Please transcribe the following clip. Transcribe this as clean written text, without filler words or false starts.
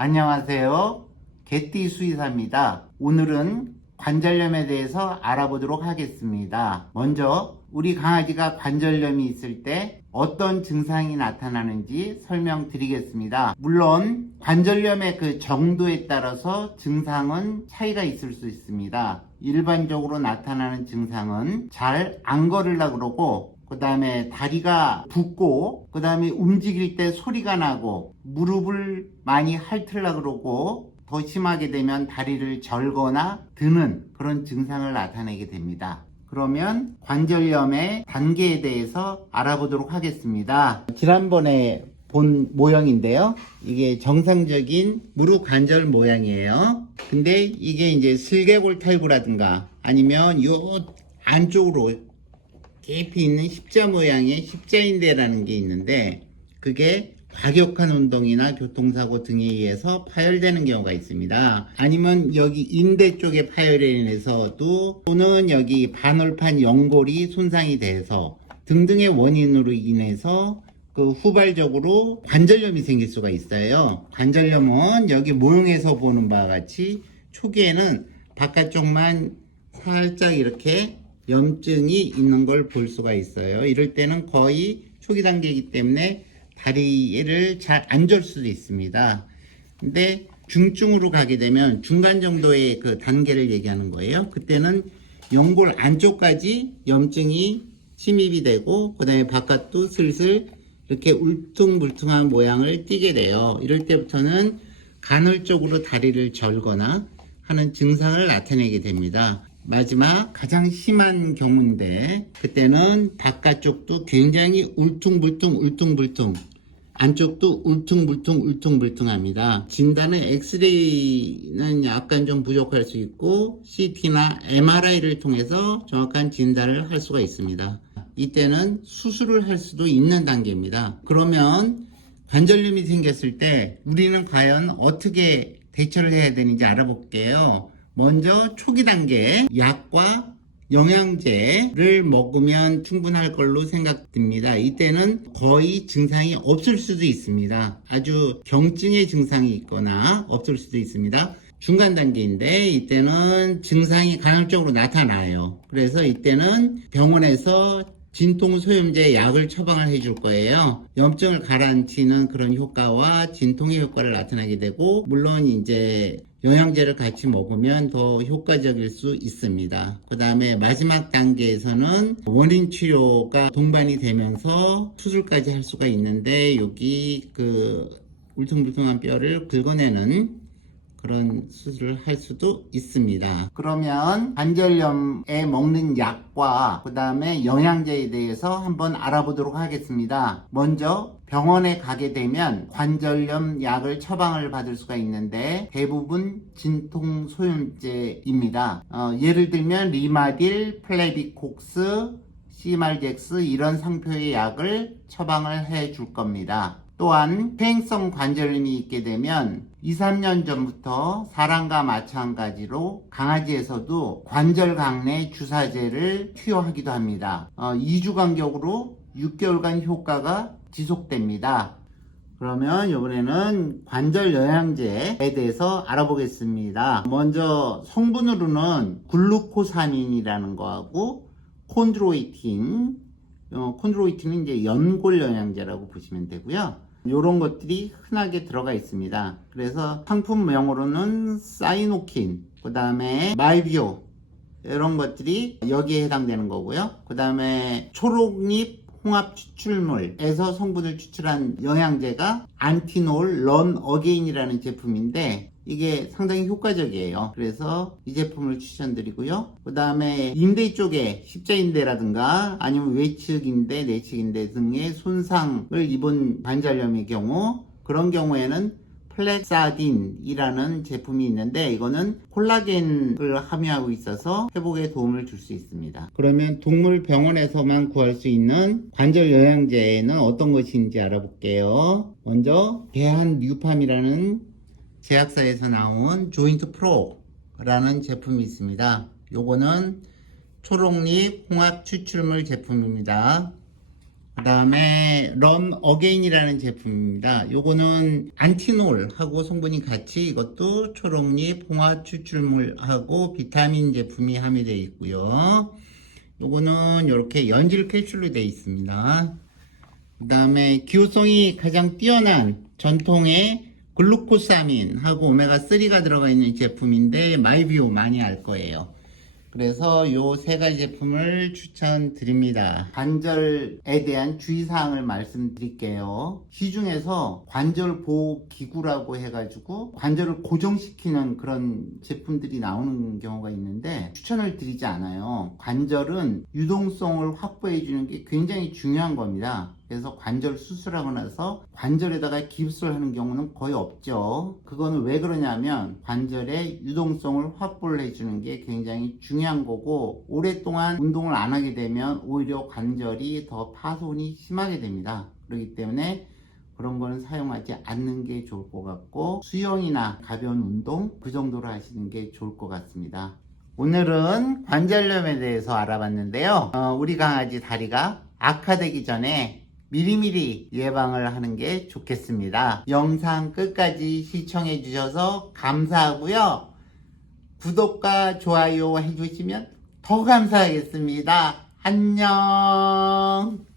안녕하세요. 개띠 수의사입니다. 오늘은 관절염에 대해서 알아보도록 하겠습니다. 먼저 우리 강아지가 관절염이 있을 때 어떤 증상이 나타나는지 설명드리겠습니다. 물론 관절염의 그 정도에 따라서 증상은 차이가 있을 수 있습니다. 일반적으로 나타나는 증상은 잘 안 걸으려고 그러고, 그 다음에 다리가 붓고, 그 다음에 움직일 때 소리가 나고, 무릎을 많이 핥으려고 그러고, 더 심하게 되면 다리를 절거나 드는 그런 증상을 나타내게 됩니다. 그러면 관절염의 단계에 대해서 알아보도록 하겠습니다. 지난번에 본 모형인데요. 이게 정상적인 무릎 관절 모양이에요. 근데 이게 이제 슬개골 탈구라든가 아니면 요 안쪽으로 깊이 있는 십자 모양의 십자인대라는 게 있는데, 그게 과격한 운동이나 교통사고 등에 의해서 파열되는 경우가 있습니다. 아니면 여기 인대 쪽에 파열에 인해서도, 또는 여기 반월판 연골이 손상이 돼서 등등의 원인으로 인해서 그 후발적으로 관절염이 생길 수가 있어요. 관절염은 여기 모형에서 보는 바와 같이 초기에는 바깥쪽만 살짝 이렇게 염증이 있는 걸 볼 수가 있어요. 이럴 때는 거의 초기 단계이기 때문에 다리를 잘 안 절 수도 있습니다. 근데 중증으로 가게 되면 중간 정도의 그 단계를 얘기하는 거예요. 그때는 연골 안쪽까지 염증이 침입이 되고, 그 다음에 바깥도 슬슬 이렇게 울퉁불퉁한 모양을 띠게 돼요. 이럴 때부터는 간헐적으로 다리를 절거나 하는 증상을 나타내게 됩니다. 마지막 가장 심한 경우인데, 그때는 바깥쪽도 굉장히 울퉁불퉁, 안쪽도 울퉁불퉁합니다. 진단은 엑스레이는 약간 좀 부족할 수 있고, CT나 MRI를 통해서 정확한 진단을 할 수가 있습니다. 이때는 수술을 할 수도 있는 단계입니다. 그러면 관절염이 생겼을 때 우리는 과연 어떻게 대처를 해야 되는지 알아볼게요. 먼저 초기 단계 약과 영양제를 먹으면 충분할 걸로 생각됩니다. 이때는 거의 증상이 없을 수도 있습니다. 아주 경증의 증상이 있거나 없을 수도 있습니다. 중간 단계인데 이때는 증상이 간헐적으로 나타나요. 그래서 이때는 병원에서 진통소염제 약을 처방을 해줄 거예요. 염증을 가라앉히는 그런 효과와 진통의 효과를 나타나게 되고, 물론 이제 영양제를 같이 먹으면 더 효과적일 수 있습니다. 그 다음에 마지막 단계에서는 원인 치료가 동반이 되면서 수술까지 할 수가 있는데, 여기 그 울퉁불퉁한 뼈를 긁어내는 그런 수술을 할 수도 있습니다. 그러면 관절염에 먹는 약과 그 다음에 영양제에 대해서 한번 알아보도록 하겠습니다. 먼저 병원에 가게 되면 관절염 약을 처방을 받을 수가 있는데, 대부분 진통소염제입니다. 예를 들면 리마딜, 플레비콕스, 시말젝스 이런 상표의 약을 처방을 해 줄 겁니다. 또한 퇴행성 관절염이 있게 되면 2, 3년 전부터 사람과 마찬가지로 강아지에서도 관절강내 주사제를 투여하기도 합니다. 2주 간격으로 6개월간 효과가 지속됩니다. 그러면 이번에는 관절 영양제에 대해서 알아보겠습니다. 먼저 성분으로는 글루코사민이라는 거하고 콘드로이틴은 이제 연골 영양제라고 보시면 되고요. 이런 것들이 흔하게 들어가 있습니다. 그래서 상품명으로는 사이노킨, 그 다음에 말비오 이런 것들이 여기에 해당되는 거고요. 그 다음에 초록잎 홍합 추출물에서 성분을 추출한 영양제가 안티놀 런 어게인이라는 제품인데, 이게 상당히 효과적이에요. 그래서 이 제품을 추천드리고요. 그 다음에 인대 쪽에 십자인대라든가 아니면 외측인대, 내측인대 등의 손상을 입은 관절염의 경우, 그런 경우에는 플렉사딘이라는 제품이 있는데, 이거는 콜라겐을 함유하고 있어서 회복에 도움을 줄 수 있습니다. 그러면 동물 병원에서만 구할 수 있는 관절 영양제는 어떤 것인지 알아볼게요. 먼저 대한뉴팜이라는 제약사에서 나온 조인트 프로라는 제품이 있습니다. 요거는 초록잎 홍합 추출물 제품입니다. 그 다음에 런 어게인이라는 제품입니다. 요거는 안티놀하고 성분이 같이 이것도 초록잎 홍화 추출물하고 비타민 제품이 함유되어 있고요. 요거는 이렇게 연질 캡슐로 되어 있습니다. 그 다음에 기호성이 가장 뛰어난 전통의 글루코사민하고 오메가3가 들어가 있는 제품인데 마이비오 많이 알 거예요. 그래서 요 세 가지 제품을 추천드립니다. 관절에 대한 주의사항을 말씀드릴게요. 시중에서 관절 보호 기구라고 해가지고 관절을 고정시키는 그런 제품들이 나오는 경우가 있는데 추천을 드리지 않아요. 관절은 유동성을 확보해주는 게 굉장히 중요한 겁니다. 그래서 관절 수술하고 나서 관절에다가 깁스를 하는 경우는 거의 없죠. 그거는 왜 그러냐면 관절의 유동성을 확보를 해주는 게 굉장히 중요한 거고 오랫동안 운동을 안 하게 되면 오히려 관절이 더 파손이 심하게 됩니다. 그렇기 때문에 그런 거는 사용하지 않는 게 좋을 것 같고 수영이나 가벼운 운동 그 정도로 하시는 게 좋을 것 같습니다. 오늘은 관절염에 대해서 알아봤는데요. 우리 강아지 다리가 악화되기 전에 미리미리 예방을 하는 게 좋겠습니다. 영상 끝까지 시청해 주셔서 감사하고요. 구독과 좋아요 해주시면 더 감사하겠습니다. 안녕.